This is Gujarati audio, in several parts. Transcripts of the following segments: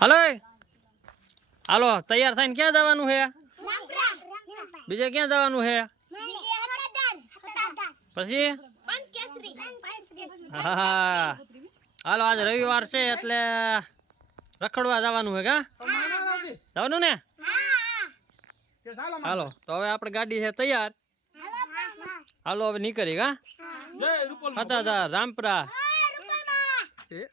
હાલો. હાલો તૈયાર થઈને ક્યાં જવાનું છે બીજે ક્યાં જવાનું છે પછી? હા. હાલો આજ રવિવાર છે એટલે રખડવા જવાનું છે કા? જવાનું ને? હાલો તો હવે આપણે ગાડી છે તૈયાર. હાલો હવે નીકળી કા? હતા હતા રામપરા એ,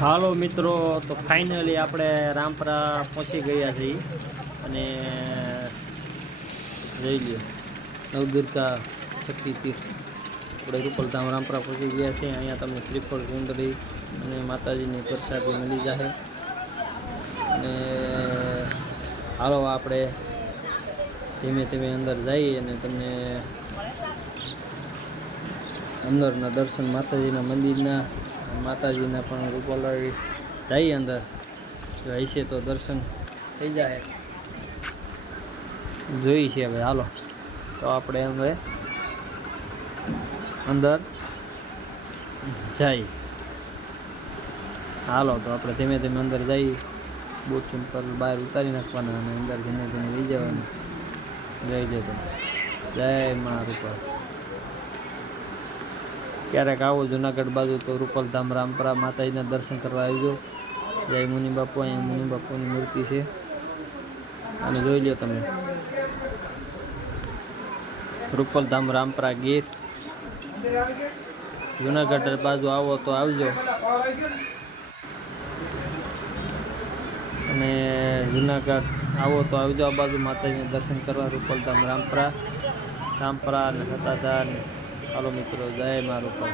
હાલો મિત્રો, તો ફાઇનલી આપણે રામપરા પહોંચી ગયા છીએ અને જઈ લ્યો, નવદુર્ગા શક્તિપીઠ આપણે રૂપલધામ રામપરા પહોંચી ગયા છીએ. અહીંયા તમને શ્રીફળ ગુંદડી અને માતાજીની પ્રસાદી મળી જશે અને હાલો આપણે ધીમે ધીમે અંદર જઈએ અને તમને અંદરના દર્શન માતાજીના મંદિરના, માતાજીના પણ રૂપાલાવી જઈએ અંદર. જો હશે તો દર્શન થઈ જાય. જોઈ છે હવે હાલો. તો આપણે હવે અંદર જઈએ હાલો, તો આપણે ધીમે ધીમે અંદર જઈએ. બૂટ ચંપલ બહાર ઉતારી નાખવાના અને અંદર ધીમે ધીમે લઈ જવાનું. જય જય જય મા રૂપલ. ક્યારેક આવો જુનાગઢ બાજુ તો રૂપલધામ રામપરા માતાજીના દર્શન કરવા આવજો. જય મુનિ બાપુ અહીંયા મુનિ બાપુની મૂર્તિ છે. અને જોઈ લો તમે. રૂપલધામ રામપરા ગીર. જુનાગઢ બાજુ આવો તો આવજો. અને જુનાગઢ આવો તો આવી જાઓ બાજુ માતાજીના દર્શન કરવા. રૂપલધામ, રામપરા રામપરા અને હતાધાર ચાલો મિત્રો, જય મા રૂપલ.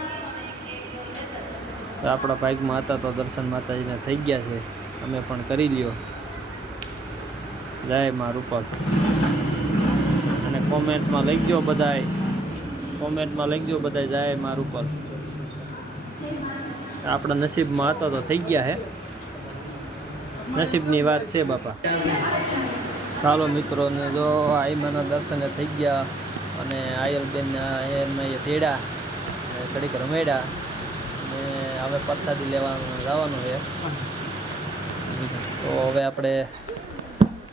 તો આપણા બાઇકમાં હતા તો દર્શન માતાજીના થઈ ગયા છે. અમે પણ કરી લ્યો. જય મા રૂપલ. અને કોમેન્ટમાં લખજો બધાય. કોમેન્ટમાં લખજો બધાય, જય મા રૂપલ. આપણા નસીબમાં હતા તો થઈ ગયા હે નસીબની વાત છે, બાપા. ચાલો મિત્રોને જો આઈમાના દર્શન થઈ ગયા અને આયલબેન એ તેડા કડીક રમેડા અને હવે પ્રસાદી લેવાનું જવાનું છે. તો હવે આપણે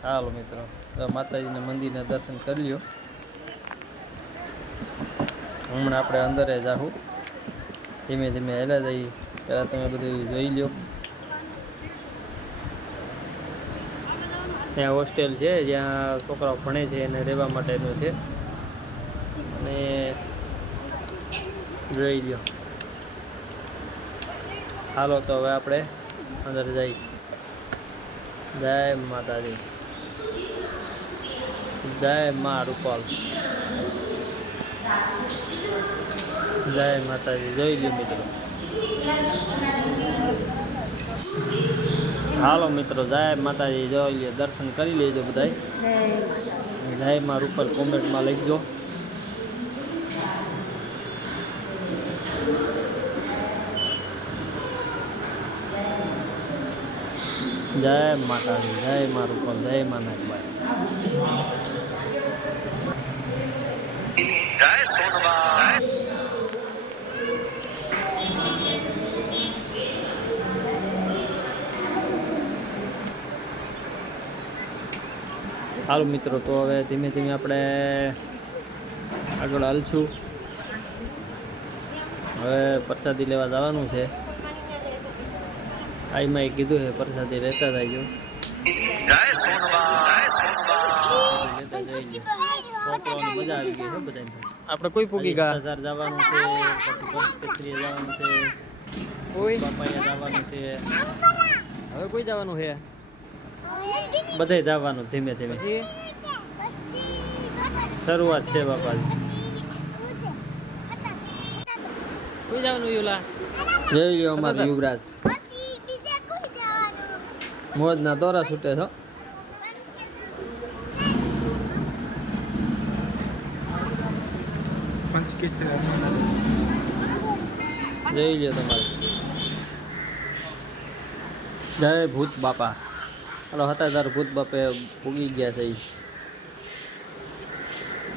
ચાલો મિત્રો માતાજીના મંદિરના દર્શન કરી લ્યો. હમણાં આપણે અંદરે જાહું. ધીમે ધીમે હેલા જઈએ. પહેલાં તમે બધું જોઈ લ્યો. ત્યાં હોસ્ટેલ છે, જ્યાં છોકરાઓ ભણે છે અને રહેવા માટેનું છે. અને જોઈ લો હાલો તો હવે આપણે અંદર જઈ જય માતાજી. જય મા રૂપાલ. જય માતાજી. જોઈ લો મિત્રો. હાલો મિત્રો જય માતાજી જોઈ લે દર્શન કરી લેજો બધાય. જય મારું ઉપર કોમેન્ટમાં લખજો. જય માતાજી જય મારું રૂપલ જય માં નાગબાઈ હાલો મિત્રો તો હવે ધીમે ધીમે આપણે આગળ હાલશું. હવે પ્રસાદી લેવા જવાનું છે. આઈમાં એ કીધું છે પ્રસાદી લેતા જજો. લેતા મજા આવી ગઈ છે બધાને આપણે કોઈ પૂગી ગયા હજાર જવાનું છે પછી જવાનું છે કોઈ? જવાનું છે. હવે કોઈ જવાનું છે? બધે જવાનું ધીમે ધીમે. શરૂઆત છે બાપાજી. કોઈ જવાનું યુલા? જોઈ લ્યો અમારો યુવરાજ. મોજના દોરા છૂટે છો? જય લ્યો તમારે. જય ભૂત બાપા. હાલો હતા તાર ભૂત બાપે પૂગી ગયા છે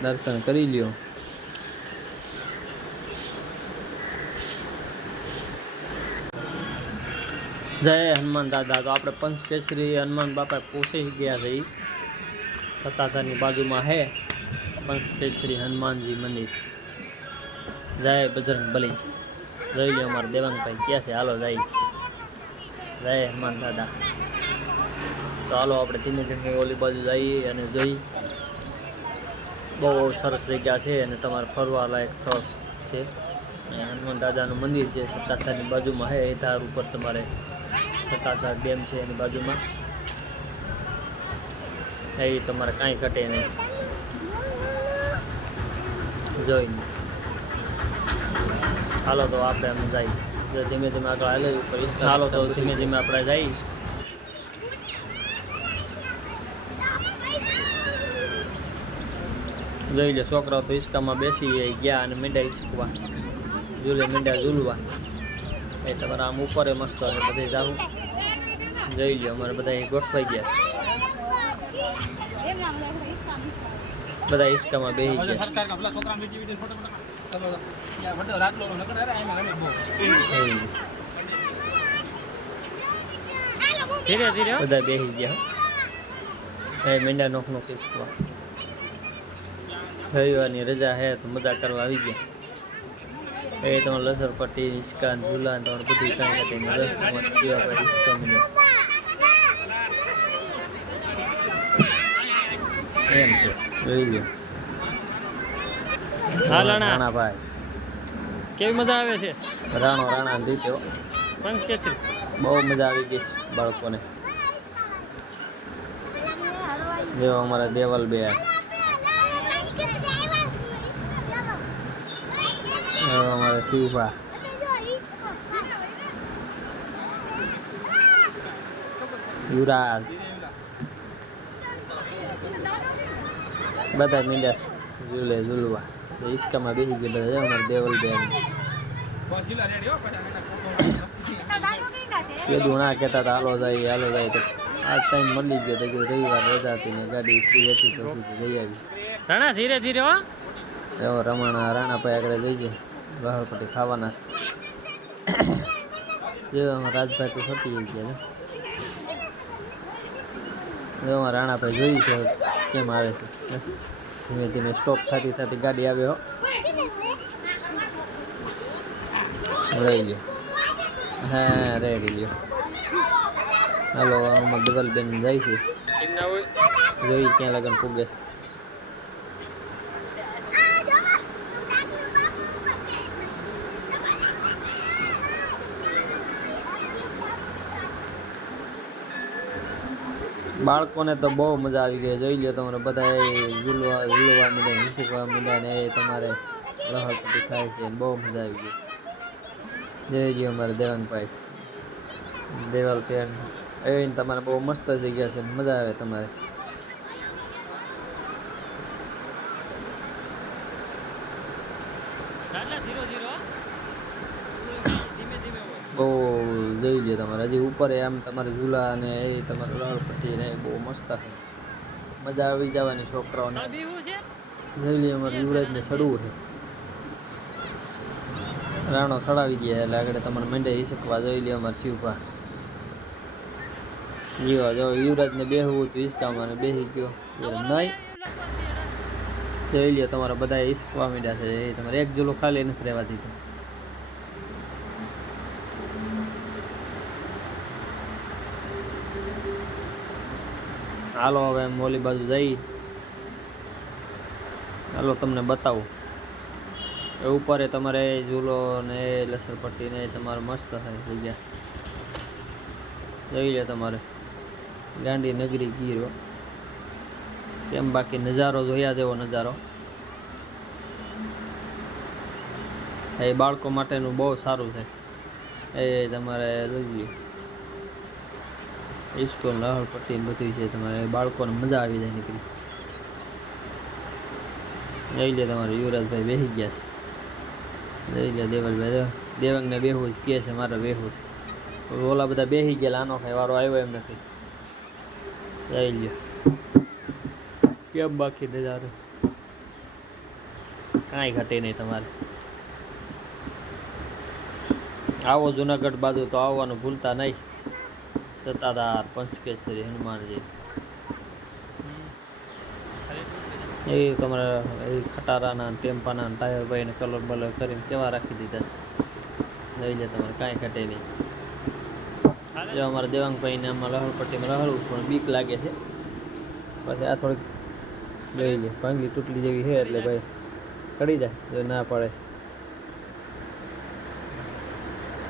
દર્શન કરી લ્યો. જય હનુમાન દાદા. તો આપણે પંચકેશરી હનુમાન બાપા પહોંચી ગયા છે સતાધારની બાજુમાં હે પંચકેશરી હનુમાનજી મંદિર. જય બજરંગ બલી. જોઈ લ્યો અમારા દેવાંગભાઈ ક્યાં છે? હાલો જાય. જય હનુમાન દાદા. તો હાલો આપણે ધીમે ધીમે ઓલી બાજુ જઈએ અને જઈ. બહુ સરસ જગ્યા છે અને તમારે ફરવા લાયક સ્થળ છે. હનુમાન દાદાનું મંદિર છે સત્તાધારની બાજુમાં છે એ ધાર ઉપર તમારે સત્તાધાર ડેમ છે એની બાજુમાં. એ તમારે કાંઈ ઘટે નહીં. જોઈને. હાલો તો આપણે એમ જઈએ. ધીમે ધીમે આગળ હાલે હાલો તો ધીમે ધીમે આપણે જઈએ. જોઈ લે છોકરાઓ તો હિસકામાં બેસી ગયા અને મીંડા શીખવા ઝૂલે મીંડા ઝૂલવા. એ તમારે આમ ઉપર મસ્ત અને બધે જાવું. જોઈ લે અમારે બધા ગોઠવાઈ ગયા. બધા હિસકામાં બેસી ગયા. ધીરે ધીરે બધા બેસી ગયા હો. મીંડા નોખ નોખ શીખવા રવિવારની રજા હે તો મજા કરવા આવી ગયા. એ તમારે લસર પટ્ટી હિસકાન ઝુલાન તમારે બધી કાંઈ કાંઈ રસ પીવા પડે હિસકા મળે એમ છે. રહી ગયો હા, રાણા. ભાઈ કેવી મજા આવે છે? રાણો રાણા જીત્યો પંચકેસરી બહુ મજા આવી ગઈ બાળકોને. જેવા અમારા દેવલ બે. અમારા શિવભા. યુવરાજ. બધા મીંડા ઝૂલે ઝૂલવા. ઈસકામાં બેસી ગયા બધા અમારા દેવલ બેન બસ જીલા રેડી હો પડા મેના કીધું ના કહેતા હતા હાલો જાય હાલો જાય. તો આજ ટાઈમ મળી ગયો તો કીધું રવિવાર રજા હતી ને ગાડી ફ્રી હતી તો જઈ આવી. રાણા ધીરે ધીરે હો. રમણા રાણાભાઈ આગળ જઈએ ગહળપટ્ટી ખાવાના છે. જો અમારા રાજભાઈ તો છટી ગયા છે જો અમારા રાણાભાઈ જોયું છે કેમ આવે છે. ધીમે ધીમે સ્ટોપ થતી થતી ગાડી આવ્યો રહી લઈ લ્યો. હા રેડી લ્યો. હાલો આમાં ડબલબેન જાય છે. જોઈ ક્યાં લગન પૂગે છે. બાળકોને તો બહુ મજા આવી ગઈ. જોઈ લો તમારે બધા ઝૂલવા ઝૂલવા મળ્યા હિસકવા મળ્યા ને એ તમારે લહરપટ્ટી થાય છે બહુ મજા આવી ગઈ. જય જી અમારે દેવાનભાઈ દેવાલ પેન એ તમારે બહુ મસ્ત જગ્યા છે મજા આવે તમારે રાણા ધીરો ધીરો હો. ધીમે ધીમે હોય બહુ જોઈ લ્યો તમારે હજી ઉપર આમ તમારે ઝૂલા અને એ તમારે લહરપટ્ટી ને બહુ મસ્ત છે. મજા આવી જવાની છોકરાઓને. જોઈ લઈએ અમારે યુવરાજને સડવું છે. રાણો સડાવી ગયા એટલે આગળ તમારે મંડે હિસકવા જોઈ લે અમારે શિવપા જીવા જો યુવરાજને બેહવું હતું હિસકામાં અને બેસી ગયો. નહીં. જોઈ લ્યો, તમારા બધા હિસકવા માંડ્યા છે. તમારે એક જુલો ખાલી નથી રહેવા હાલો, હવે એમ ઓલી બાજુ જઈ. હાલો, તમને બતાવું. એ ઉપર એ તમારે ઝૂલો ને લસણપટ્ટી ને એ તમારે મસ્ત થાય જગ્યા. જોઈ લે તમારે. ગાંધી નગરી ગીરો કેમ બાકી નજારો જોયા જેવો નજારો? એ બાળકો માટેનું બહુ સારું છે. એ તમારે જોઈ ઇસ્કોન રાહુલ ને બધું છે તમારે. બાળકોને મજા આવી જાય નીકળી. લઈ લે તમારે યુવરાજભાઈ બેસી ગયા છે. લઈ લે દેવલભાઈ દેવંગને બેહવું જ કહે છે મારે બેહું છે. ઓલા બધા બેસી ગયા આનો કાંઈ વારો આવ્યો એમ નથી. લઈ લ્યો. કેમ બાકી નજારો કાંઈ ઘટે નહીં તમારે. આવો જુનાગઢ બાજુ તો આવવાનું ભૂલતા નહીં. સત્તાધાર પંચકેશ્વરી હનુમાનજી. એ તમારા એ ખટારાના ટેમ્પાના ટાયર ભાઈને કલર બલર કરીને કેવા રાખી દીધા છે? લઈ લે તમારે કાંઈ ઘટે નહીં. જો અમારા દેવાંગભાઈને આમાં લહરપટ્ટીમાં લહરવું પણ બીક લાગે છે. પછી આ થોડીક લઈ લે. ભાંગલી તૂટલી જેવી છે એટલે ભાઈ કરી જાય જો ના પડે.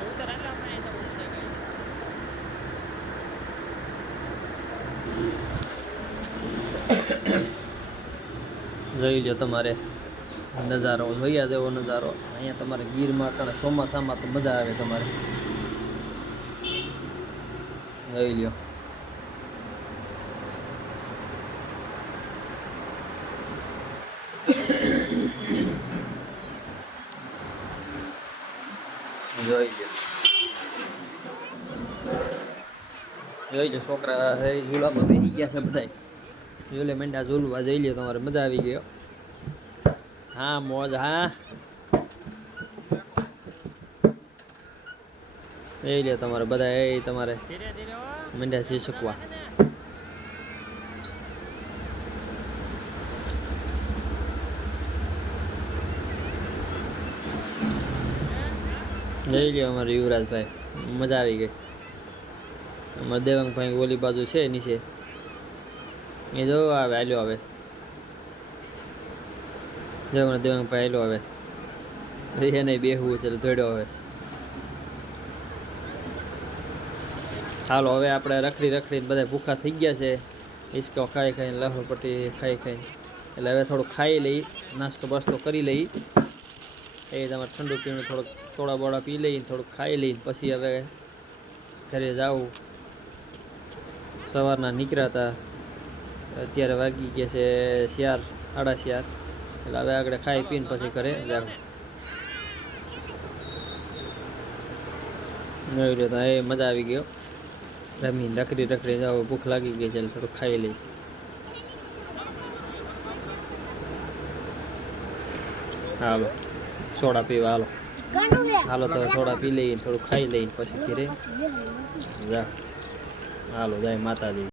ઉતર એટલે આપણે અહીં તો ઉતર ગઈ. જોઈ લો તમારે નજારો જોયા જેવો નજારો. અહીંયા તમારે ગીરમાં કણે ચોમાસામાં તો મજા આવે તમારે. જોઈ લો. જોઈ લો. જોઈ લો, છોકરા ઝૂલામાં બેસી ગયા છે બધાય. ઝૂલે મેંડા ઝૂલવા જઈ લે તમારે મજા આવી ગયો હા. મોજ, હા. એ લે તમારે બધા, એ તમારે મંડા જઈ શકવા. લઈ લ્યો અમારે યુવરાજભાઈ, મજા આવી ગઈ. અમારે દેવાંગભાઈ ઓલી બાજુ છે, નીચે. એ જો આવે વેલ્યુ આવે. જો મને દેવાંગભાઈ હાલ્યો આવે. છે એને બેહવું છે દોડ્યો આવે. હાલો, હવે આપણે રખડી રખડીને બધા ભૂખા થઈ ગયા છે. હિસકો ખાઈ ખાઈને લહો પટ્ટી ખાઈ ખાઈ. એટલે હવે થોડું ખાઈ લઈ, નાસ્તો બાસ્તો કરી લઈ. એ તમારે ઠંડુ પીણું થોડુંક સોડા બોડા પી લઈને થોડુંક ખાઈ લઈને પછી હવે ઘરે જાવું સવારના નીકળ્યા હતા. અત્યારે વાગી ગયા છે શિયાર સાડા શિયાર એટલે હવે આગળ ખાઈ પીને પછી ઘરે જાવ નવી રીતે એ મજા આવી ગયો રમીને રખડી રખડી જાવ, ભૂખ લાગી ગઈ છે થોડુંક ખાઈ લઈ હાલો, સોડા પીવા હાલો. હાલો તો સોડા પી લઈએ થોડું ખાઈ લઈએ પછી ઘરે. જા. હાલો, જાય માતાજી.